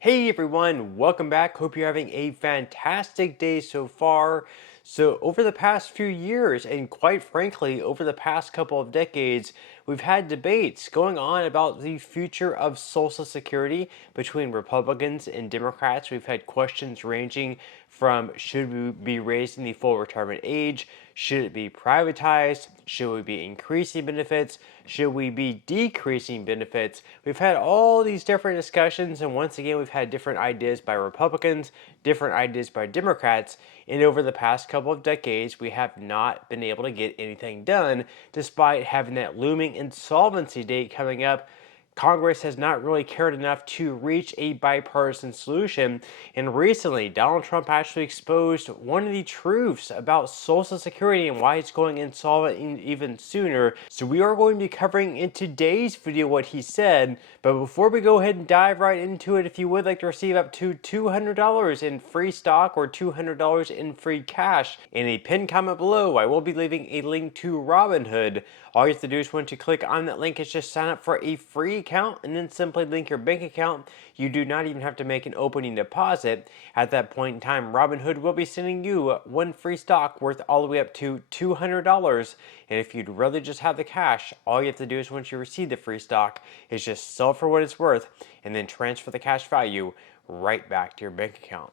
Hey everyone, welcome back. Hope you're having a fantastic day so far. So, over the past few years, and quite frankly, over the past couple of decades, we've had debates going on about the future of Social Security between Republicans and Democrats. We've had questions ranging from should we be raising the full retirement age? Should it be privatized? Should we be increasing benefits? Should we be decreasing benefits? We've had all these different discussions, and once again, we've had different ideas by Republicans, different ideas by Democrats, and over the past couple of decades, we have not been able to get anything done despite having that looming insolvency date coming up. Congress has not really cared enough to reach a bipartisan solution. And recently, Donald Trump actually exposed one of the truths about Social Security and why it's going insolvent even sooner. So we are going to be covering in today's video what he said. But before we go ahead and dive right into it, if you would like to receive up to $200 in free stock or $200 in free cash, in a pinned comment below, I will be leaving a link to Robinhood. All you have to do is once you click on that link is just sign up for a free account and then simply link your bank account. You do not even have to make an opening deposit. At that point in time, Robinhood will be sending you one free stock worth all the way up to $200. And if you'd rather just have the cash, all you have to do is once you receive the free stock is just sell for what it's worth and then transfer the cash value right back to your bank account.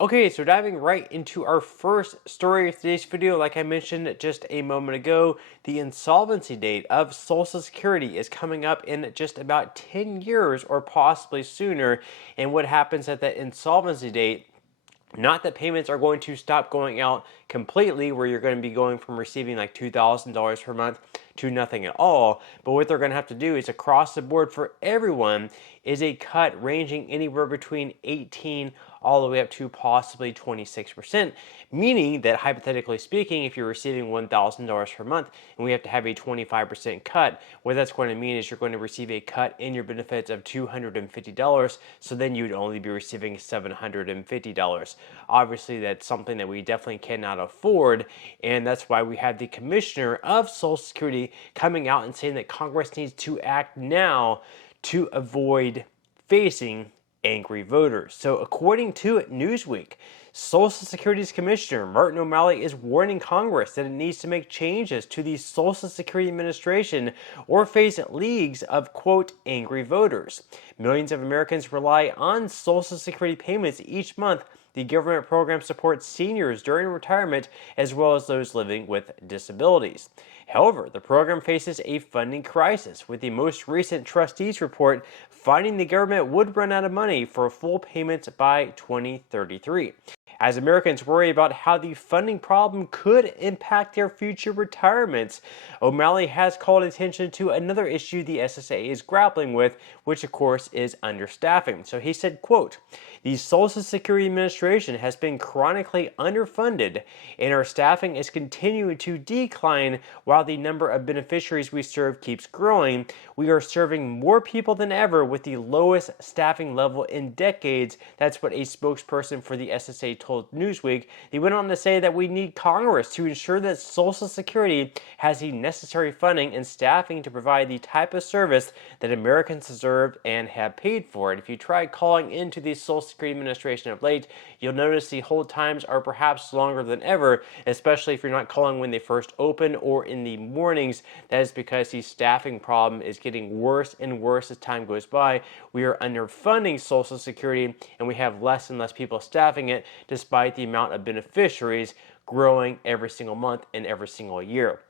Okay, so diving right into our first story of today's video, like I mentioned just a moment ago, the insolvency date of Social Security is coming up in just about 10 years or possibly sooner. And what happens at that insolvency date, not that payments are going to stop going out completely, where you're going to be going from receiving like $2,000 per month to nothing at all, but what they're going to have to do is across the board for everyone is a cut ranging anywhere between 18 all the way up to possibly 26%, meaning that hypothetically speaking, if you're receiving $1,000 per month and we have to have a 25% cut, what that's going to mean is you're going to receive a cut in your benefits of $250, so then you'd only be receiving $750. Obviously, that's something that we definitely cannot afford, and that's why we have the commissioner of Social Security coming out and saying that Congress needs to act now to avoid facing angry voters. So according to Newsweek, Social Security's Commissioner Martin O'Malley is warning Congress that it needs to make changes to the Social Security Administration or face leagues of, quote, angry voters. Millions of Americans rely on Social Security payments each month. The government program supports seniors during retirement as well as those living with disabilities. However, the program faces a funding crisis, with the most recent trustees report finding the government would run out of money for full payments by 2033. As Americans worry about how the funding problem could impact their future retirements, O'Malley has called attention to another issue the SSA is grappling with, which of course is understaffing. So he said, quote, "The Social Security Administration has been chronically underfunded, and our staffing is continuing to decline while the number of beneficiaries we serve keeps growing. We are serving more people than ever with the lowest staffing level in decades." That's what a spokesperson for the SSA told Newsweek. They went on to say that we need Congress to ensure that Social Security has the necessary funding and staffing to provide the type of service that Americans deserve and have paid for. And if you try calling into the Social Security Administration of late, you'll notice the hold times are perhaps longer than ever, especially if you're not calling when they first open or in the mornings. That is because the staffing problem is getting worse and worse as time goes by. We are underfunding Social Security, and we have less and less people staffing it, despite the amount of beneficiaries growing every single month and every single year.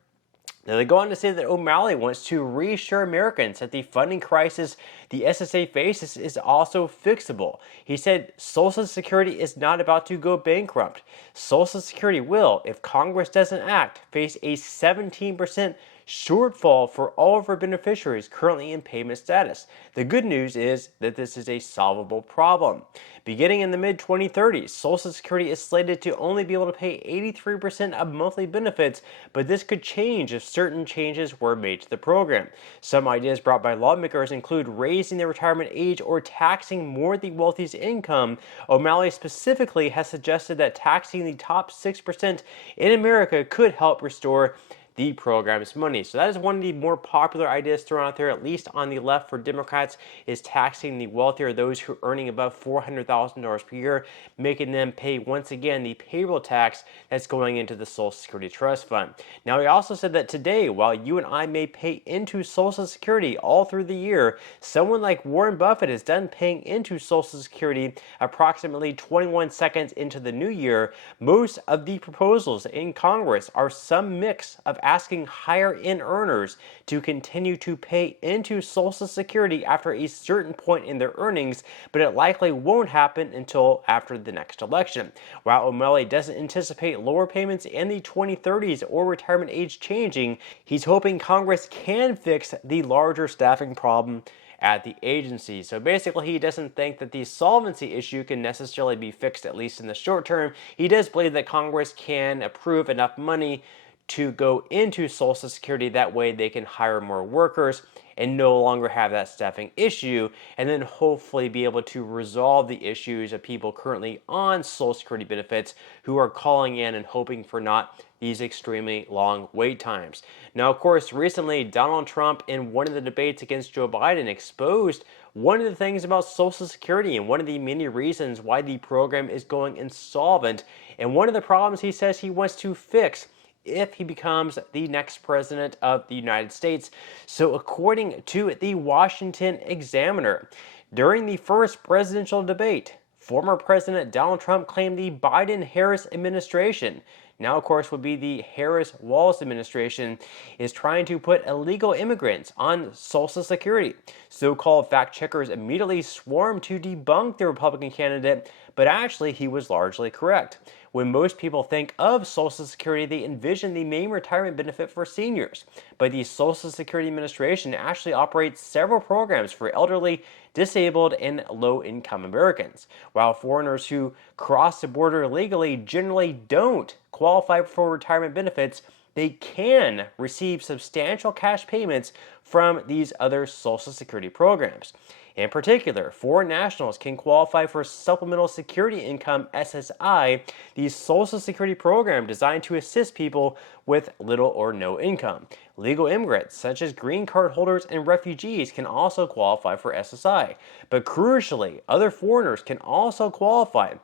Now, they go on to say that O'Malley wants to reassure Americans that the funding crisis the SSA faces is also fixable. He said Social Security is not about to go bankrupt. Social Security will, if Congress doesn't act, face a 17% shortfall for all of our beneficiaries currently in payment status. The good news is that this is a solvable problem. Beginning in the mid-2030s, Social Security is slated to only be able to pay 83% of monthly benefits, but this could change if certain changes were made to the program. Some ideas brought by lawmakers include raising the retirement age or taxing more the wealthiest income. O'Malley specifically has suggested that taxing the top 6% in America could help restore the program's money. So that is one of the more popular ideas thrown out there, at least on the left for Democrats, is taxing the wealthier, those who are earning above $400,000 per year, making them pay once again the payroll tax that's going into the Social Security Trust Fund. Now, he also said that today, while you and I may pay into Social Security all through the year, someone like Warren Buffett is done paying into Social Security approximately 21 seconds into the new year. Most of the proposals in Congress are some mix of asking higher end earners to continue to pay into Social Security after a certain point in their earnings, but it likely won't happen until after the next election. While O'Malley doesn't anticipate lower payments in the 2030s or retirement age changing, he's hoping Congress can fix the larger staffing problem at the agency. So basically, he doesn't think that the solvency issue can necessarily be fixed, at least in the short term. He does believe that Congress can approve enough money to go into Social Security. That way they can hire more workers and no longer have that staffing issue, and then hopefully be able to resolve the issues of people currently on Social Security benefits who are calling in and hoping for not these extremely long wait times. Now, of course, recently Donald Trump, in one of the debates against Joe Biden, exposed one of the things about Social Security and one of the many reasons why the program is going insolvent, and one of the problems he says he wants to fix if he becomes the next president of the United States. So according to the Washington Examiner, during the first presidential debate, former President Donald Trump claimed the Biden-Harris administration, now of course would be the Harris-Walz administration, is trying to put illegal immigrants on Social Security. So-called fact checkers immediately swarmed to debunk the Republican candidate, but actually he was largely correct. When most people think of Social Security, they envision the main retirement benefit for seniors. But the Social Security Administration actually operates several programs for elderly, disabled, and low-income Americans. While foreigners who cross the border illegally generally don't qualify for retirement benefits, they can receive substantial cash payments from these other Social Security programs. In particular, foreign nationals can qualify for Supplemental Security Income (SSI), the Social Security program designed to assist people with little or no income. Legal immigrants, such as green card holders and refugees, can also qualify for SSI. But crucially, other foreigners can also qualify,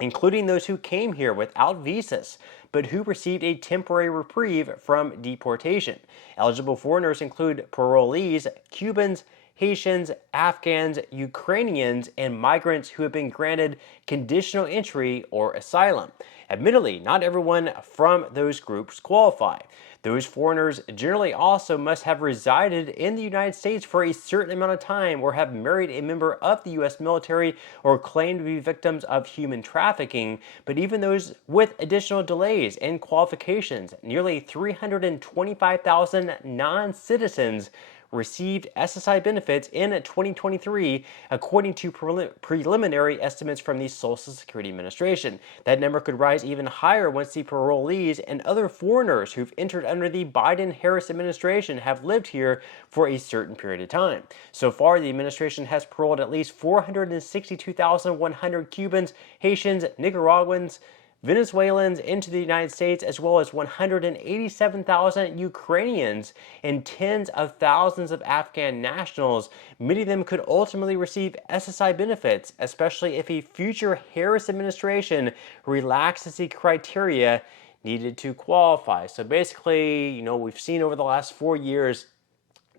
including those who came here without visas, but who received a temporary reprieve from deportation. Eligible foreigners include parolees, Cubans, Haitians, Afghans, Ukrainians, and migrants who have been granted conditional entry or asylum. Admittedly, not everyone from those groups qualify. Those foreigners generally also must have resided in the United States for a certain amount of time or have married a member of the U.S. military or claimed to be victims of human trafficking. But even those with additional delays and qualifications, nearly 325,000 non-citizens received SSI benefits in 2023, according to preliminary estimates from the Social Security Administration. That number could rise even higher once the parolees and other foreigners who've entered under the Biden-Harris administration have lived here for a certain period of time. So far, the administration has paroled at least 462,100 Cubans, Haitians, Nicaraguans, Venezuelans into the United States, as well as 187,000 Ukrainians and tens of thousands of Afghan nationals. Many of them could ultimately receive SSI benefits, especially if a future Harris administration relaxes the criteria needed to qualify. So basically, we've seen over the last 4 years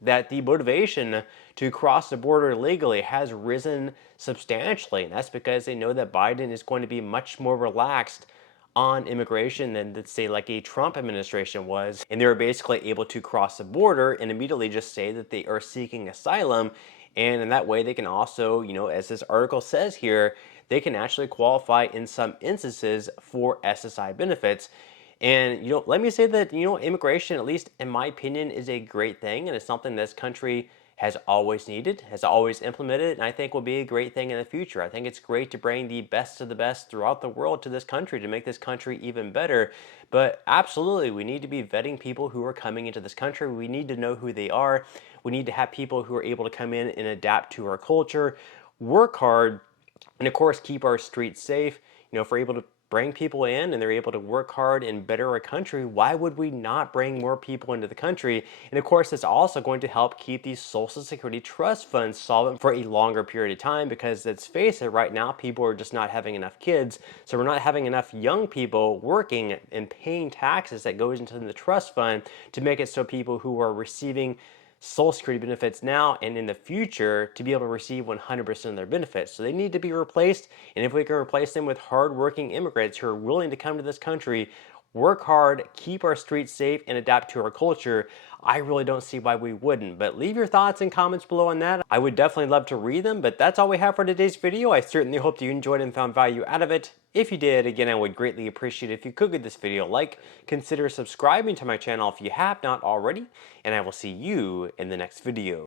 that the motivation to cross the border legally has risen substantially. And that's because they know that Biden is going to be much more relaxed on immigration than, let's say, like a Trump administration was. And they were basically able to cross the border and immediately just say that they are seeking asylum. And in that way, they can also, as this article says here, they can actually qualify in some instances for SSI benefits. And, let me say that, immigration, at least in my opinion, is a great thing. And it's something this country has always needed, has always implemented, and I think will be a great thing in the future. I think it's great to bring the best of the best throughout the world to this country to make this country even better. But absolutely, we need to be vetting people who are coming into this country. We need to know who they are. We need to have people who are able to come in and adapt to our culture, work hard, and of course, keep our streets safe. If we're able to bring people in and they're able to work hard and better our country, why would we not bring more people into the country? And of course, it's also going to help keep these Social Security trust funds solvent for a longer period of time, because let's face it, right now people are just not having enough kids. So we're not having enough young people working and paying taxes that goes into the trust fund to make it so people who are receiving Social Security benefits now and in the future to be able to receive 100% of their benefits. So they need to be replaced, and if we can replace them with hardworking immigrants who are willing to come to this country, work hard, keep our streets safe, and adapt to our culture, I really don't see why we wouldn't. But leave your thoughts and comments below on that. I would definitely love to read them, but that's all we have for today's video. I certainly hope that you enjoyed and found value out of it. If you did, again, I would greatly appreciate it if you could give this video a like, consider subscribing to my channel if you have not already, and I will see you in the next video.